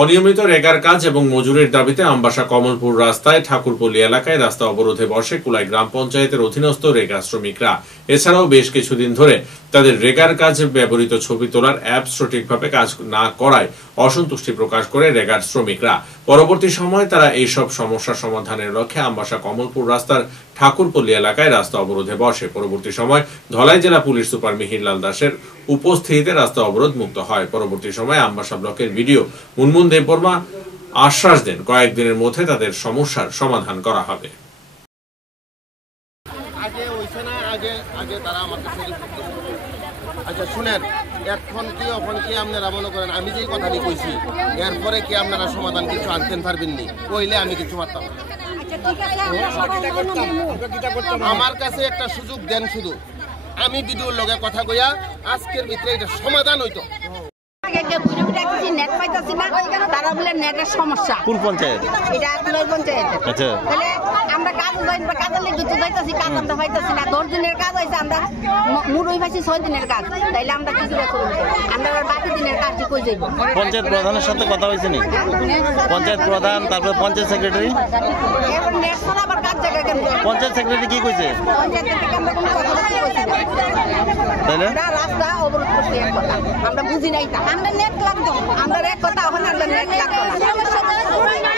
অনিয়মিত রেগার কাজ এবং মজুরির দাবিতে আমবাসা কমলপুর রাস্তায় ঠাকুরপল্লী এলাকায় রাস্তা অবরোধে বসে কুলাই গ্রাম পঞ্চায়েতের অধীনস্থ রেগা শ্রমিকরা। এছাড়াও বেশ কিছুদিন ধরে তাদের রেগার কাজে ব্যবহৃত ছবি তোলার অ্যাপ সঠিকভাবে কাজ না করায় অসন্তুষ্টি প্রকাশ করে রেগার শ্রমিকরা। পরবর্তী সময়ে তারা এইসব সমস্যা সমাধানের লক্ষ্যে আমবাসা কমলপুর রাস্তার ঠাকুরপল্লী এলাকায় রাস্তা অবরোধে বসে। পরবর্তী সময় ধলাই জেলা পুলিশ সুপার মিহিরলাল দাসের উপস্থিতিতে রাস্তা অবরোধ মুক্ত হয়। পরবর্তী সময়ে আমবাসা ব্লকের ভিডিও মুনমুন দেববর্মা আশ্বাস দেন কয়েকদিনের মধ্যে তাদের সমস্যার সমাধান করা হবে। আচ্ছা শুনেন, এখন কি এখন কি আপনারা মনে করেন আমি যেই কথাটি কইছি এরপরে কি আপনারা সমাধান কিছু আনতেন পারবেননি? কইলে আমি কিছু পারতাম। আমার কাছে একটা সুযোগ দেন, শুধু আমি ভিডিওর লগে কথা কইয়া আজকের ভিতরে এটা সমাধান হইতো। নেট পাইতাছি না, তারা বলে নেটের সমস্যা। কোন পঞ্চায়েত? এটা কুলাই পঞ্চায়েত। আচ্ছা, তাহলে আমরা কাজের লেগে তো যাইতাছি, কাজ আমরা পাইতাছি না। 10 দিনের কাজ হইছে, আমরা মুড়ই পাইছি 6 দিনের কাজ। তাইলে আমরা কি করে করব? আমরা বাকি দিনের কাজ কই যাইব? পঞ্চায়েত প্রধানের সাথে কথা হইছে নি? পঞ্চায়েত প্রধান, তারপর পঞ্চায়েত সেক্রেটারি, এবার নেট ছাড়া আবার কাজ জায়গা কেন? পঞ্চায়েত সেক্রেটারি কি কইছে? পঞ্চায়েত থেকে আমরা কোনো কথা বলতে কইছি না। তাইলে রাস্তা অবরোধ করতে এক কথা আমরা বুঝি নাই। তা আমরা নেট লাগতো, আমরা এক কথা, এখন আমরা নেট লাগতো না।